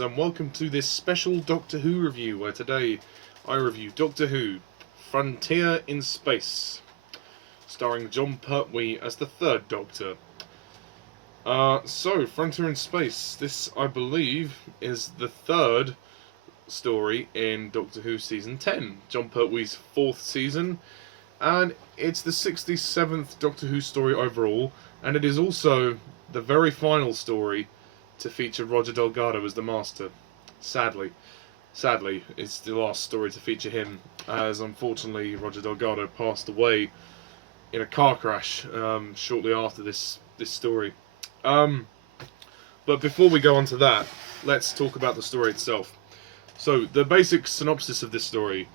fans, and welcome to this special Doctor Who review, where today I review Doctor Who Frontier in Space, starring Jon Pertwee as the third Doctor. So, Frontier in Space, this, I believe, is the third story in Doctor Who Season 10, Jon Pertwee's fourth season, and it's the 67th Doctor Who story overall, and it is also the very final story to feature Roger Delgado as the Master. Sadly, it's the last story to feature him, as unfortunately Roger Delgado passed away in a car crash shortly after this story. But before we go on to that, let's talk about the story itself. So, the basic synopsis of this story.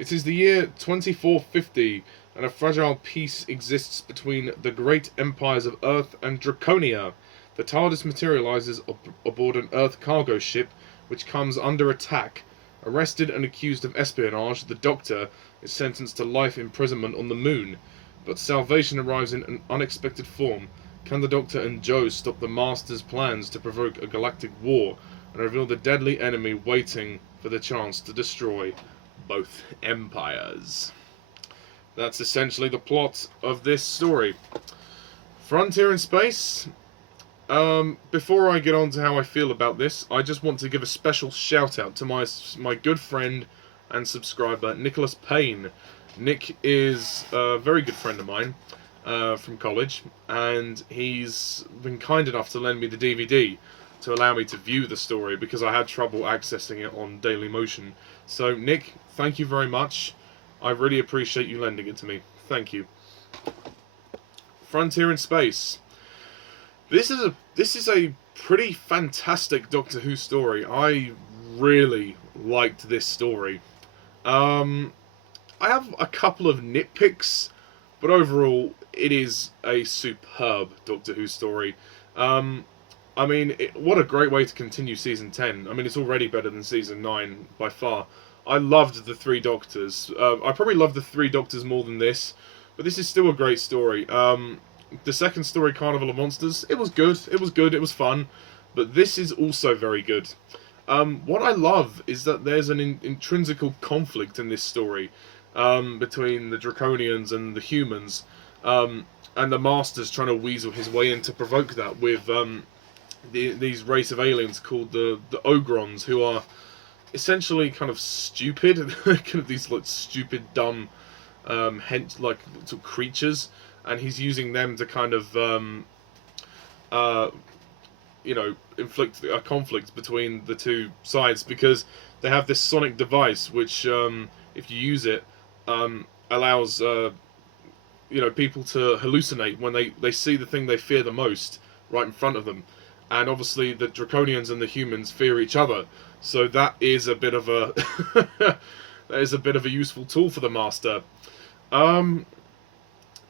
It is the year 2450, and a fragile peace exists between the great empires of Earth and Draconia. The TARDIS materializes aboard an Earth cargo ship, which comes under attack. Arrested and accused of espionage, the Doctor is sentenced to life imprisonment on the Moon. But salvation arrives in an unexpected form. Can the Doctor and Jo stop the Master's plans to provoke a galactic war, and reveal the deadly enemy waiting for the chance to destroy both empires? That's essentially the plot of this story. Frontier in Space. Before I get on to how I feel about this, I just want to give a special shout out to my good friend and subscriber, Nicholas Payne. Nick is a very good friend of mine from college, and he's been kind enough to lend me the DVD to allow me to view the story because I had trouble accessing it on Dailymotion. So, Nick, thank you very much. I really appreciate you lending it to me. Thank you. Frontier in Space. This is a pretty fantastic Doctor Who story. I really liked this story. I have a couple of nitpicks, but overall, it is a superb Doctor Who story. I mean, what a great way to continue Season 10. I mean, it's already better than Season 9, by far. I loved the Three Doctors. I probably loved the Three Doctors more than this, but this is still a great story. The second story, Carnival of Monsters, it was good, it was fun, but this is also very good. What I love is that there's an intrinsical conflict in this story between the Draconians and the humans, and the Master's trying to weasel his way in to provoke that with these race of aliens called the Ogrons, who are essentially kind of stupid, kind of these like stupid, dumb, like sort of creatures. And he's using them to kind of, inflict a conflict between the two sides, because they have this sonic device which, if you use it, allows, people to hallucinate when they see the thing they fear the most right in front of them. And obviously the Draconians and the humans fear each other, so that is a bit of a useful tool for the Master.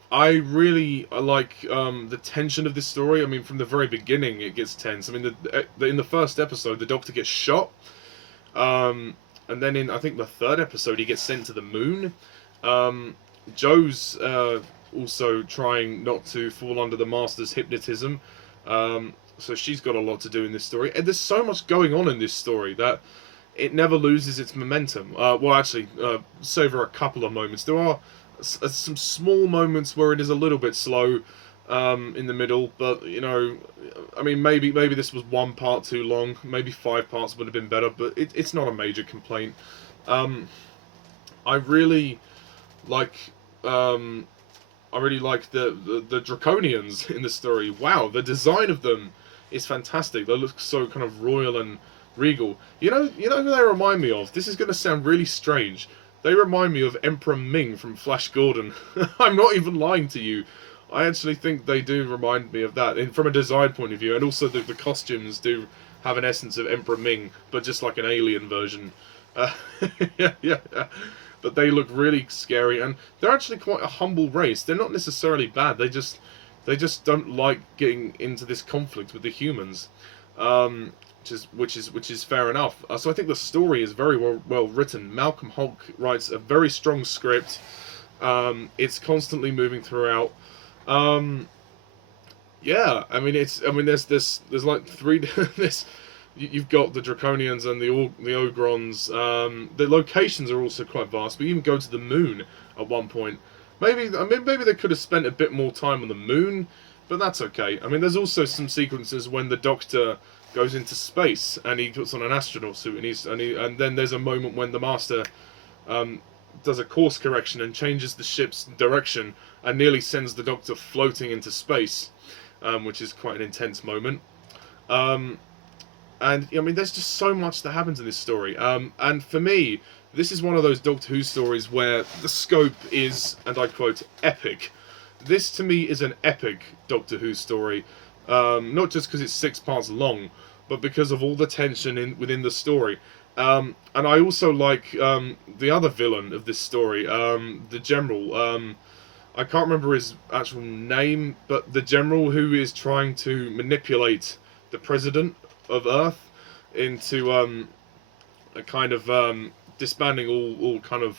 I really like the tension of this story. I mean, from the very beginning, it gets tense. I mean, in the first episode, the Doctor gets shot, and then in, I think, the third episode, he gets sent to the Moon. Jo's also trying not to fall under the Master's hypnotism, so she's got a lot to do in this story. And there's so much going on in this story that it never loses its momentum. Well, actually, savor a couple of moments. There are some small moments where it is a little bit slow in the middle, but I mean, maybe this was one part too long. Maybe 5 parts would have been better, but it's not a major complaint. I really like the Draconians in the story. Wow, the design of them is fantastic. They look so kind of royal and regal. You know who they remind me of? This is going to sound really strange. They remind me of Emperor Ming from Flash Gordon. I'm not even lying to you. I actually think they do remind me of that, from a design point of view, and also the costumes do have an essence of Emperor Ming, but just like an alien version. Yeah. But they look really scary, and they're actually quite a humble race. They're not necessarily bad. They just don't like getting into this conflict with the humans. Which is fair enough. So I think the story is very well written. Malcolm Hulke writes a very strong script. It's constantly moving throughout. Yeah, I mean there's like three you've got the Draconians and the Ogrons. The locations are also quite vast. We even go to the moon at one point. Maybe they could have spent a bit more time on the moon, but that's okay. I mean, there's also some sequences when the Doctor goes into space and he puts on an astronaut suit, and then there's a moment when the Master does a course correction and changes the ship's direction and nearly sends the Doctor floating into space, which is quite an intense moment. And I mean, there's just so much that happens in this story. And for me, this is one of those Doctor Who stories where the scope is, and I quote, epic. This to me is an epic Doctor Who story, not just because it's 6 parts long, but because of all the tension within the story. And I also like the other villain of this story, the General. I can't remember his actual name, but the General who is trying to manipulate the President of Earth into a kind of disbanding all kind of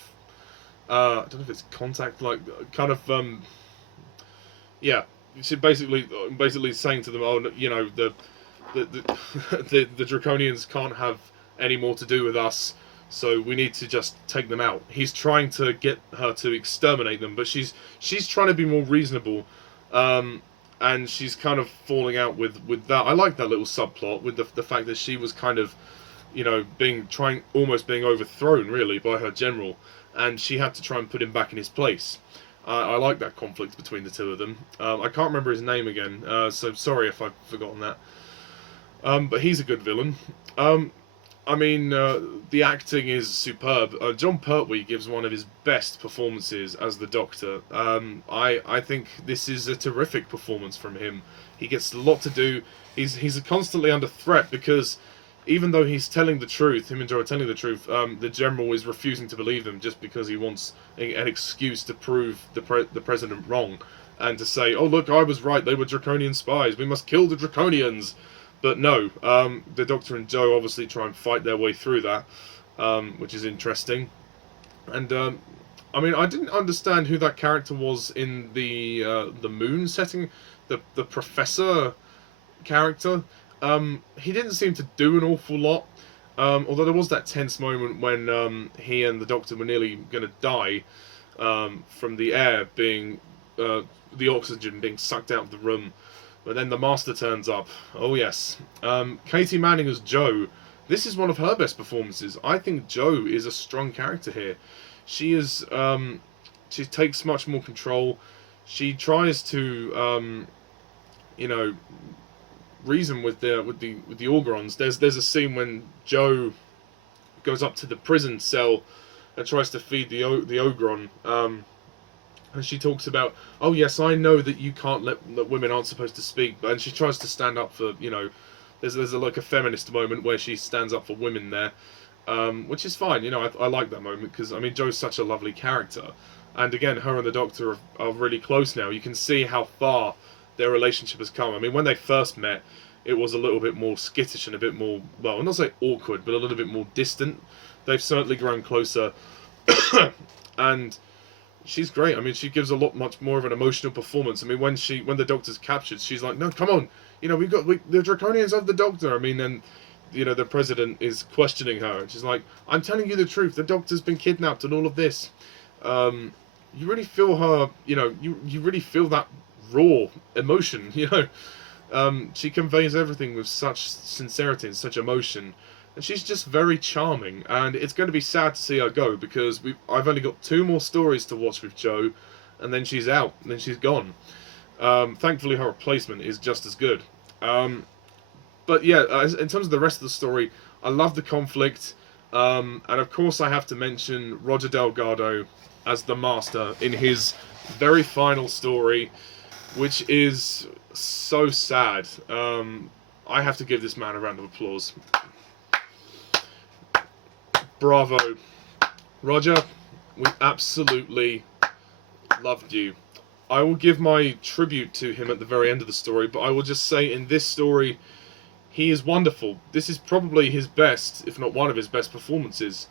I don't know if it's contact, like kind of yeah, basically saying to them, oh, you know, the Draconians can't have any more to do with us, so we need to just take them out. He's trying to get her to exterminate them, but she's trying to be more reasonable, and she's kind of falling out with that. I like that little subplot with the fact that she was kind of, you know, almost being overthrown really by her general, and she had to try and put him back in his place. I like that conflict between the two of them. I can't remember his name again, so sorry if I've forgotten that. But he's a good villain. I mean, the acting is superb. Jon Pertwee gives one of his best performances as the Doctor. I think this is a terrific performance from him. He gets a lot to do. He's constantly under threat because even though he's telling the truth, him and Joe are telling the truth, the General is refusing to believe them just because he wants an excuse to prove the President wrong and to say, oh look, I was right, they were Draconian spies, we must kill the Draconians. But no, the Doctor and Joe obviously try and fight their way through that, which is interesting. And I mean, I didn't understand who that character was in the Moon setting, the Professor character. He didn't seem to do an awful lot, although there was that tense moment when he and the Doctor were nearly going to die from the air being, the oxygen being sucked out of the room. But then the Master turns up. Oh yes. Katy Manning as Jo. This is one of her best performances. I think Jo is a strong character here. She is. She takes much more control. She tries to, you know, reason with the Orgons. There's a scene when Jo goes up to the prison cell and tries to feed the Ogron. And she talks about, oh yes, I know that you can't that women aren't supposed to speak, and she tries to stand up for, you know, there's like a feminist moment where she stands up for women there, which is fine, you know. I like that moment because I mean Jo's such a lovely character, and again her and the Doctor are really close now. You can see how far their relationship has come. I mean, when they first met, it was a little bit more skittish and a bit more, well, not say awkward, but a little bit more distant. They've certainly grown closer, and she's great. I mean, she gives much more of an emotional performance. I mean, when the Doctor's captured, she's like, "No, come on, you know, the Draconians have the Doctor." I mean, and you know, the President is questioning her, and she's like, "I'm telling you the truth. The Doctor's been kidnapped, and all of this." You really feel her. You know, you really feel that raw emotion. You know, she conveys everything with such sincerity and such emotion. And she's just very charming, and it's going to be sad to see her go because I've only got 2 more stories to watch with Jo, and then she's out, and then she's gone. Thankfully, her replacement is just as good. But yeah, in terms of the rest of the story, I love the conflict, and of course I have to mention Roger Delgado as the Master in his very final story, which is so sad. I have to give this man a round of applause. Bravo. Roger, we absolutely loved you. I will give my tribute to him at the very end of the story, but I will just say in this story, he is wonderful. This is probably his best, if not one of his best performances.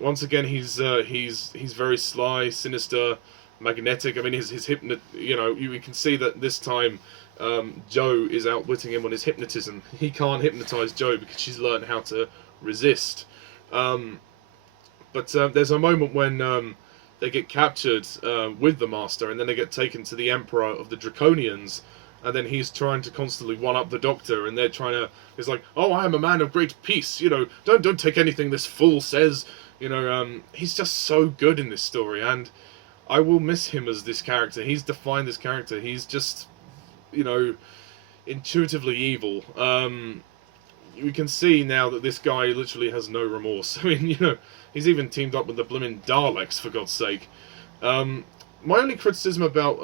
Once again, he's very sly, sinister, magnetic. I mean, his hypnot. You know, you can see that this time Joe is outwitting him on his hypnotism. He can't hypnotize Joe because she's learned how to resist. But there's a moment when they get captured with the Master, and then they get taken to the Emperor of the Draconians, and then he's trying to constantly one-up the Doctor, and they're trying to... He's like, oh, I am a man of great peace, you know, don't take anything this fool says. You know, he's just so good in this story, and I will miss him as this character. He's defined this character. He's just, you know, intuitively evil. We can see now that this guy literally has no remorse. I mean, you know, he's even teamed up with the blooming Daleks, for God's sake. My only criticism about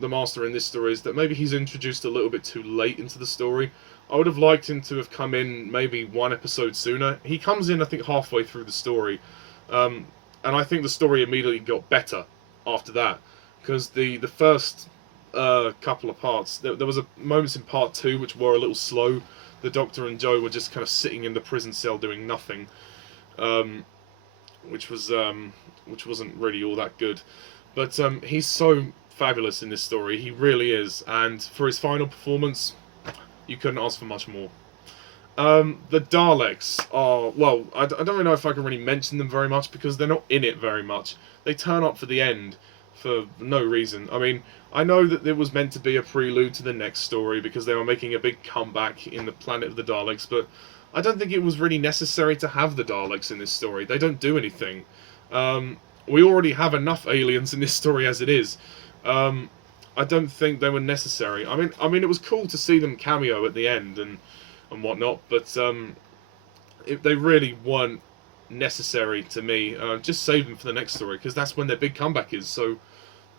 the Master in this story is that maybe he's introduced a little bit too late into the story. I would have liked him to have come in maybe one episode sooner. He comes in, I think, halfway through the story. And I think the story immediately got better after that. Because the first couple of parts, there was moments in part 2 which were a little slow. The Doctor and Joe were just kind of sitting in the prison cell doing nothing. Which wasn't really all that good. But he's so fabulous in this story. He really is. And for his final performance, you couldn't ask for much more. The Daleks are... Well, I don't really know if I can really mention them very much because they're not in it very much. They turn up for the end for no reason. I mean, I know that it was meant to be a prelude to the next story because they were making a big comeback in the Planet of the Daleks, but I don't think it was really necessary to have the Daleks in this story. They don't do anything. We already have enough aliens in this story as it is. I don't think they were necessary. I mean, it was cool to see them cameo at the end and whatnot, but they really weren't necessary to me. Just save them for the next story because that's when their big comeback is. So,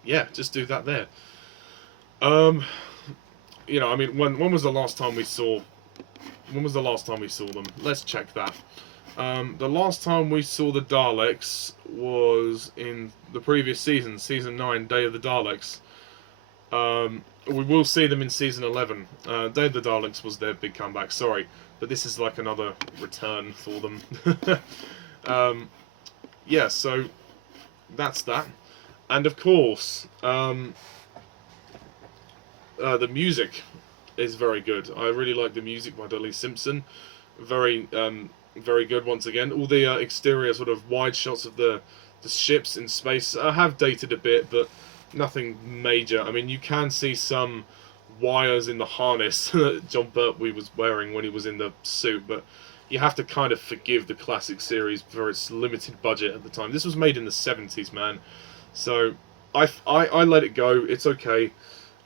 yeah, just do that there. You know, I mean, when was the last time we saw? When was the last time we saw them? Let's check that. The last time we saw the Daleks was in the previous season, Season 9, Day of the Daleks. We will see them in Season 11. Day of the Daleks was their big comeback, sorry. But this is like another return for them. Yeah, so that's that. And of course, the music is very good. I really like the music by Dolly Simpson. Very good once again. All the exterior sort of wide shots of the ships in space have dated a bit, but nothing major. I mean, you can see some wires in the harness that Jon Pertwee was wearing when he was in the suit, but you have to kind of forgive the classic series for its limited budget at the time. This was made in the 70s, man. So I let it go. It's okay.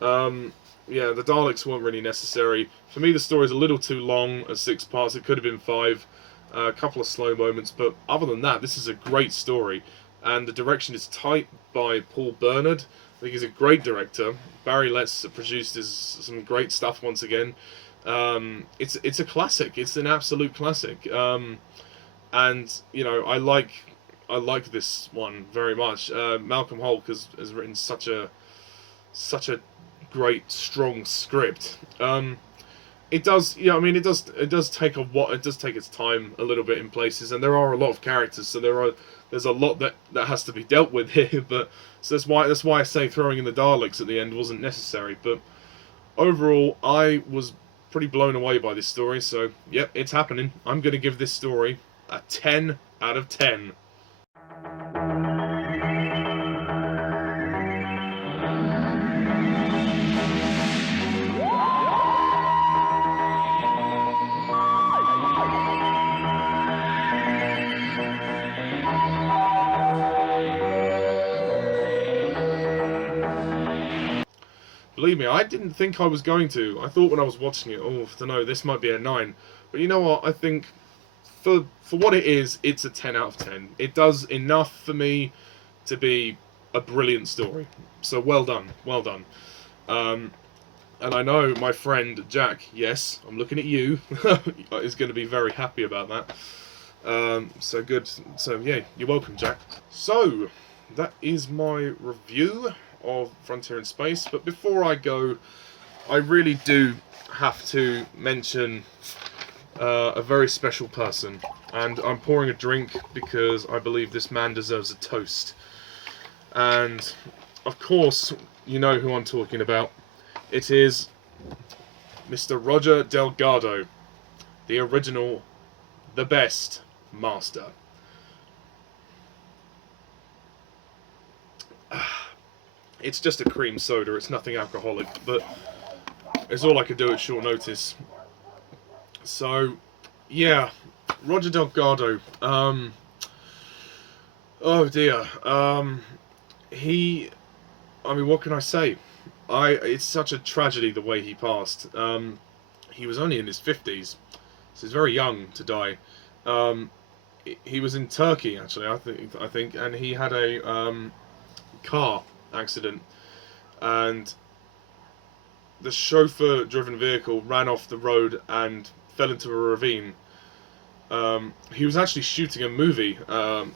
Yeah, the Daleks weren't really necessary. For me, the story's a little too long at 6 parts. It could have been 5. A couple of slow moments, but other than that, this is a great story. And the direction is tight by Paul Bernard. I think he's a great director. Barry Letts produced some great stuff once again. It's a classic. It's an absolute classic. And you know, I like this one very much. Malcolm Hulke has written such a great, strong script. It does, yeah. I mean, it does take it does take its time a little bit in places, and there are a lot of characters, so there's a lot that has to be dealt with here. But so that's why I say throwing in the Daleks at the end wasn't necessary. But overall, I was pretty blown away by this story. So yep, it's happening. I'm going to give this story a 10 out of 10. Believe me, I didn't think I was going to. I thought when I was watching it, oh, I don't know, this might be a 9. But you know what? I think for what it is, it's a 10 out of 10. It does enough for me to be a brilliant story. So well done, well done. And I know my friend Jack, yes, I'm looking at you, is going to be very happy about that. So good. So yeah, you're welcome, Jack. So that is my review of Frontier in Space, but before I go, I really do have to mention a very special person, and I'm pouring a drink because I believe this man deserves a toast. And of course, you know who I'm talking about. It is Mr. Roger Delgado, the original, the best Master. It's just a cream soda, it's nothing alcoholic, but it's all I could do at short notice. So, yeah, Roger Delgado, oh dear, I mean, what can I say? It's such a tragedy the way he passed. He was only in his 50s, so he's very young to die. He was in Turkey, actually, I think, and he had a car accident, and the chauffeur-driven vehicle ran off the road and fell into a ravine. He was actually shooting a movie.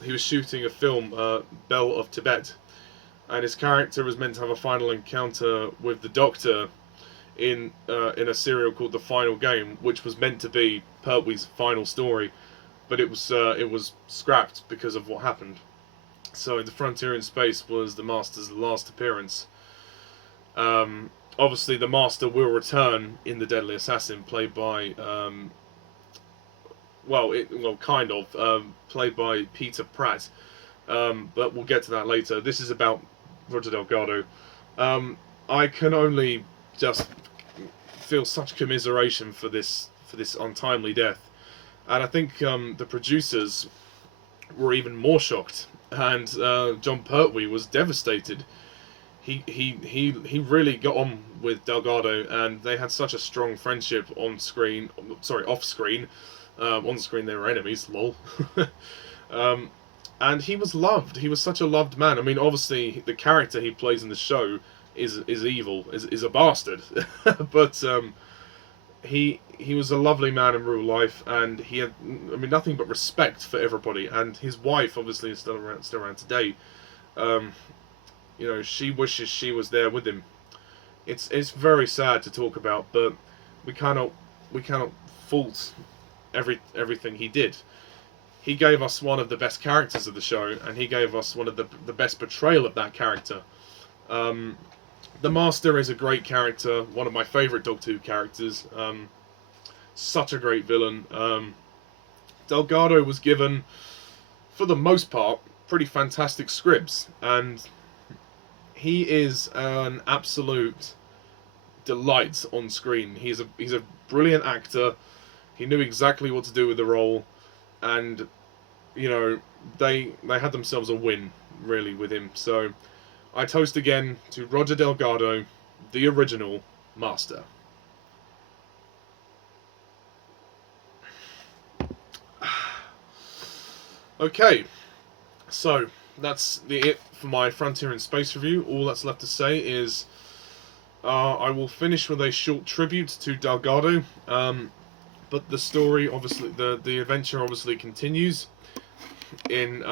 He was shooting a film, Belle of Tibet, and his character was meant to have a final encounter with the Doctor in a serial called The Final Game, which was meant to be Pertwee's final story, but it was scrapped because of what happened. So The Frontier in Space was the Master's last appearance. Obviously, the Master will return in The Deadly Assassin, played by played by Peter Pratt. But we'll get to that later. This is about Roger Delgado. I can only just feel such commiseration for this untimely death, and I think the producers were even more shocked, and Jon Pertwee was devastated. He really got on with Delgado, and they had such a strong friendship on screen. Sorry, off screen. On screen they were enemies. Lol. And he was loved. He was such a loved man. I mean, obviously, the character he plays in the show is evil, is a bastard. But he was a lovely man in real life, and he had, I mean, nothing but respect for everybody. And his wife, obviously, is still around today. You know, she wishes she was there with him. It's very sad to talk about, but we cannot fault everything he did. He gave us one of the best characters of the show, and he gave us one of the best portrayal of that character. The Master is a great character, one of my favourite Doctor Who characters. Such a great villain. Delgado was given, for the most part, pretty fantastic scripts, and he is an absolute delight on screen. He's a brilliant actor. He knew exactly what to do with the role, and you know, they had themselves a win really with him. So I toast again to Roger Delgado, the original Master. Okay, so that's it for my Frontier in Space review. All that's left to say is I will finish with a short tribute to Delgado, but the story, obviously, the adventure obviously continues in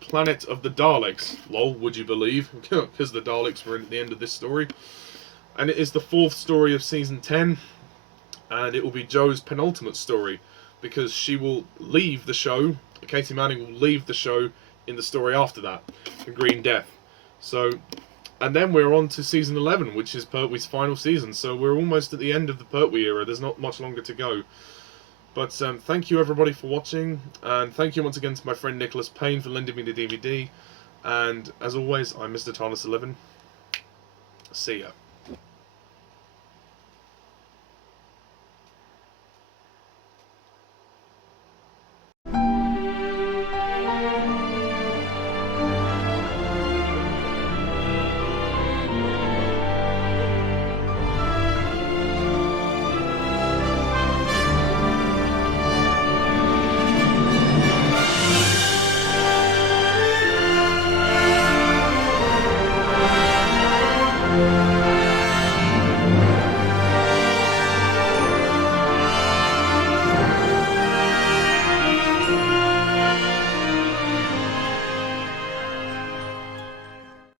Planet of the Daleks. Lol, would you believe? Because the Daleks were at the end of this story. And it is the 4th story of Season 10, and it will be Jo's penultimate story, because she will leave the show, Katy Manning will leave the show in the story after that, The Green Death. So, and then we're on to Season 11, which is Pertwee's final season, so we're almost at the end of the Pertwee era. There's not much longer to go. But thank you everybody for watching, and thank you once again to my friend Nicholas Payne for lending me the DVD, and as always, I'm Mr. TARDIS11. See ya.